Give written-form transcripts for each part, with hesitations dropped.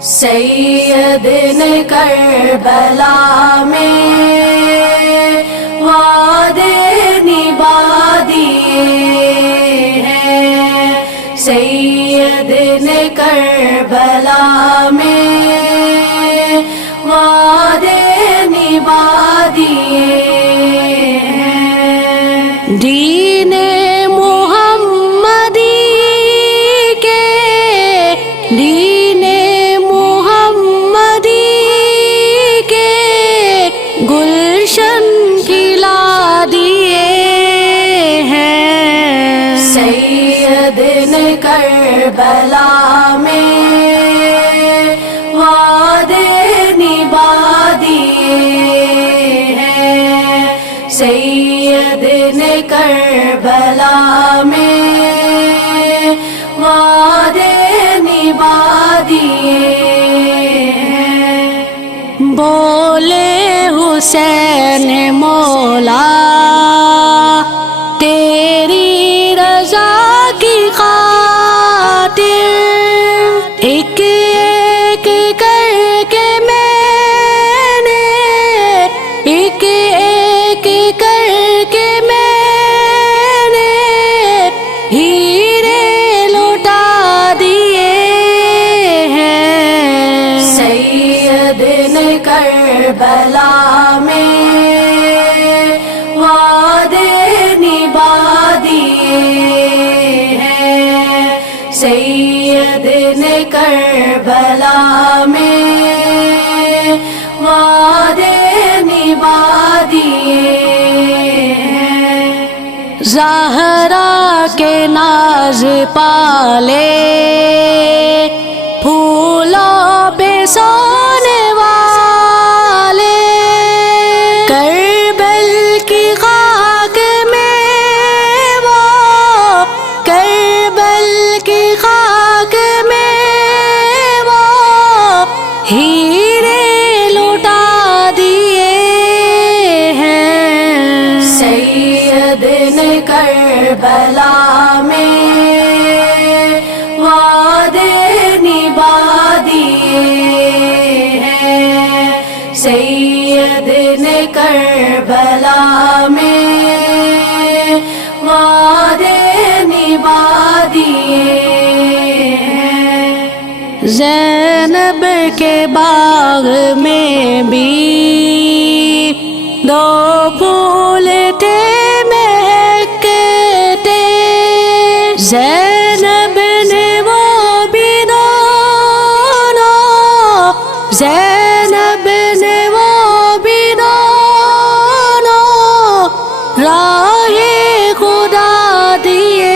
سید نے کربلا میں وعدے نبھا دیے ہیں، سید نے کربلا میں وعدے نبھا دیے ہیں۔ دین محمدی کے دین محمدی کے گلشن کھلا دیے ہیں، سید نے کربلا میں وعدے نبھا دیے ہیں، سید نے کربلا میں وعدے نبھا دیے ہیں۔ بولے حسین مولا تیری رضا کی خاطر ایک ایک کر کے میں نے ایک ایک کر کے میں نے ہیرے لوٹا دیے ہیں، سید نے کربلا میں وعدے نبھا دیے ہیں، سید نے کربلا میں وعدے نبھا دیے ہیں۔ زہرا کے ناز پالے پھولوں پہ سونے والے کربل کی خاک میں وہ کربل کی خاک میں وہ ہیرے لوٹا دیے ہیں، سید نے کربلا میں وعدے نبھا دیے ہیں، سید نے کربلا میں وعدے نبھا دیے ہیں۔ زینب کے باغ میں بھی دو پھول تھے مہکتے، زینب نے وہ بھی دونوں زینب نے وہ بھی دونوں راہ خدا دیے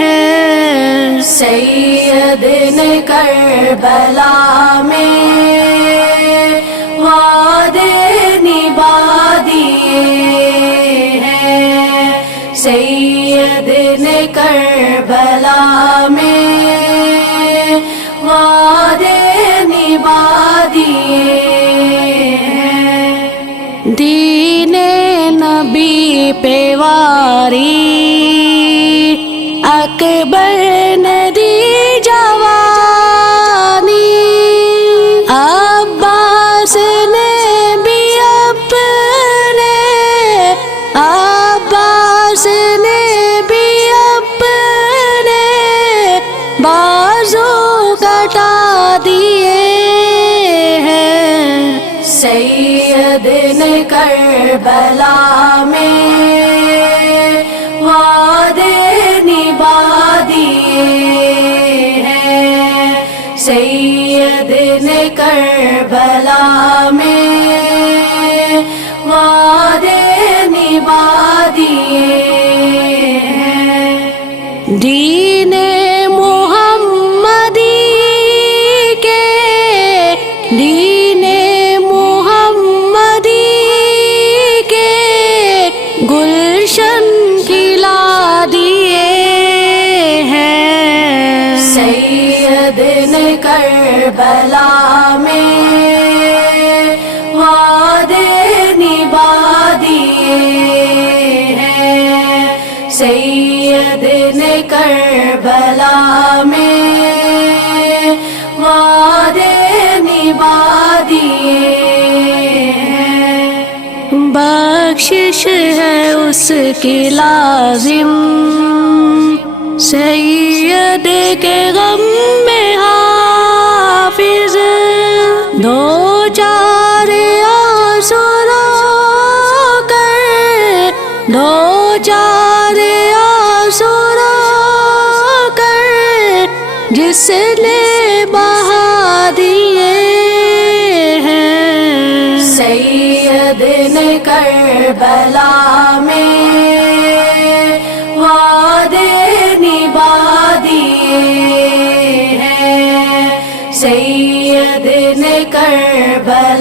ہیں، سید نے کربلا میں وعدے نبھا دیے ہیں، سید نے کربلا میں وعدے نبھا دیے ہیں۔ دین نبی پہ واری اکبر نے دی جوانی، عباس نے بھی اپنے عباس نے بھی اپنے بازو کٹا دیے ہیں، سید نے کربلا میں وعدے نبھا دیے ہیں، سید نے کربلا میں وعدے نبھا دیے ہیں۔ دین محمدی کے دین محمدی کے گلشن کھلا دیے ہیں، سید نے کربلا میں وعدے نبھا دیے ہیں، سید نے کربلا میں ہے اس کی لازم، سید کے غم میں حافظ دو چار آنسو رو کر، دو چار آنسو رو کر جس نے بہا دیے ہیں، سید نے کربلا میں وعدے نبھا دیے ہیں، سید نے کربلا